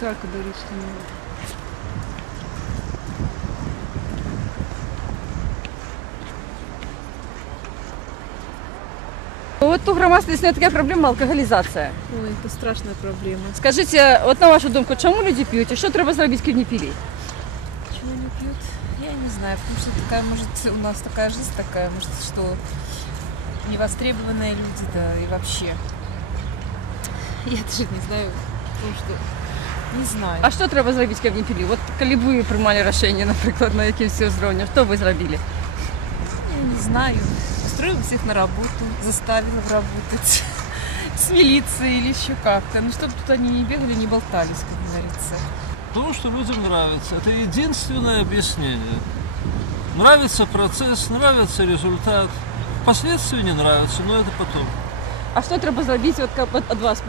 Сраку дарить, что не надо. От у громадстві існує така проблема алкоголізація. Ой, это страшная проблема. Скажіть, от на вашу думку, чому люди п'ють і що треба зробити, щоб не пили? Почему не пьют? Я не знаю, потому что такая, может, у нас такая жизнь такая, может, что невостребованные люди, да, и вообще. Я даже не знаю, потому что не знаю. А що треба зробити, щоб не пили? От коли б ви приймали рішення, наприклад, на якимсь рівні, що ви зробили? Я не знаю. Устроим всех на работу, заставим работать с милицией или еще как-то. Ну, чтобы тут они не бегали, не болтались, как говорится. Потому что людям нравится. Это единственное объяснение. Нравится процесс, нравится результат. Впоследствии не нравится, но это потом. А що треба зробити, от від вас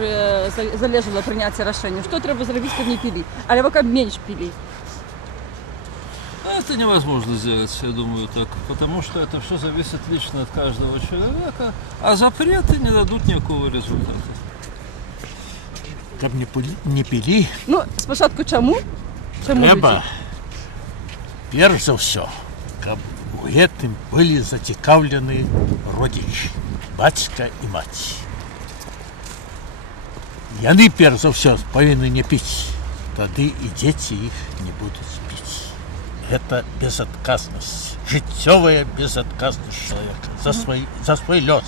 залежало прийняття рішення? Що треба зробити, щоб не пили? Або щоб менше пили? А это невозможно сделать, я думаю, так. Потому что это все зависит лично от каждого человека. А запреты не дадут никакого результата. Каб не пілі, Ну, спочатку чому? Чому трэба люди? перш за ўсё, каб у гэтым былі зацікаўлены родзічы, бацька і маці. Яны перш за ўсё павінны не піць, тады і дзеці іх не будуць піць. Гэта безадказнасць, жыццёвая безадказнасць чалавека за свой лёс,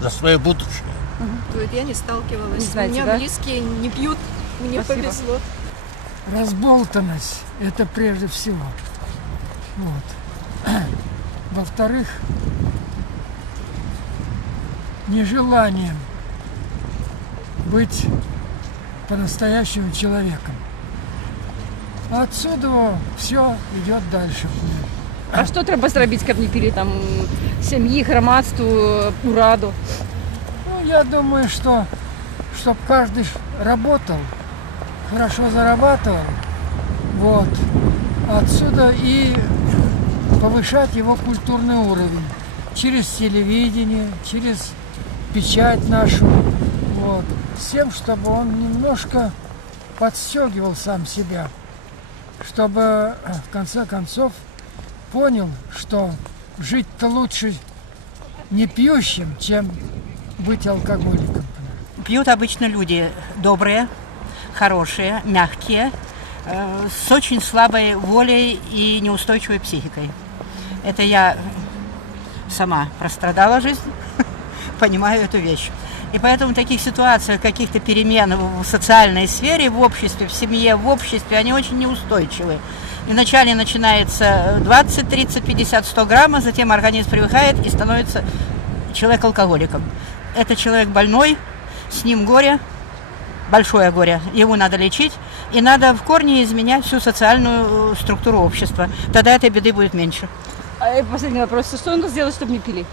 за сваё будучае. Вот я не сталкивалась. Не знаете, У меня да? близкие не пьют. Мне Спасибо. повезло. Разболтанность – это прежде всего. Вот. Во-вторых, нежелание быть по-настоящему человеком. Отсюда все идет дальше. А що треба зробити, щоб не пили там сім'ї, громадству, ураду? Ну, я думаю, что чтобы каждый работал, хорошо зарабатывал, вот, отсюда и повышать его культурный уровень через телевидение, через печать нашу, вот, с тем, чтобы он немножко подстегивал сам себя, чтобы в конце концов понял, что жить-то лучше не пьющим, чем быть алкоголиком. Пьют обычно люди добрые, хорошие, мягкие, с очень слабой волей и неустойчивой психикой. Это я сама прострадала жизнь, понимаю эту вещь. И поэтому в таких ситуациях, каких-то перемен в социальной сфере, в обществе, в семье, в обществе, они очень неустойчивы. И вначале начинается 20, 30, 50, 100 грамм, а затем организм привыкает и становится человек алкоголиком. Это человек больной, с ним горе, большое горе, его надо лечить, и надо в корне изменять всю социальную структуру общества. Тогда этой беды будет меньше. А последний вопрос. Что надо сделать, чтобы не пили?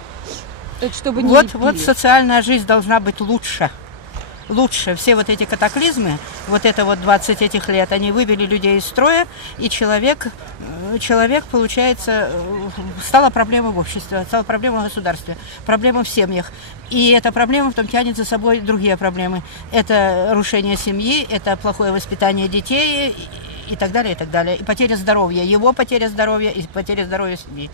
Чтобы не Вот, пили. вот социальная жизнь должна быть лучше. Лучше. Все вот эти катаклизмы, вот это вот 20 этих лет, они вывели людей из строя, и человек, получается, стала проблема в обществе, стала проблема в государстве, проблема в семьях. И эта проблема потом тянет за собой другие проблемы. Это рушение семьи, это плохое воспитание детей и так далее, и так далее. И потеря здоровья, его потеря здоровья и потеря здоровья семьи.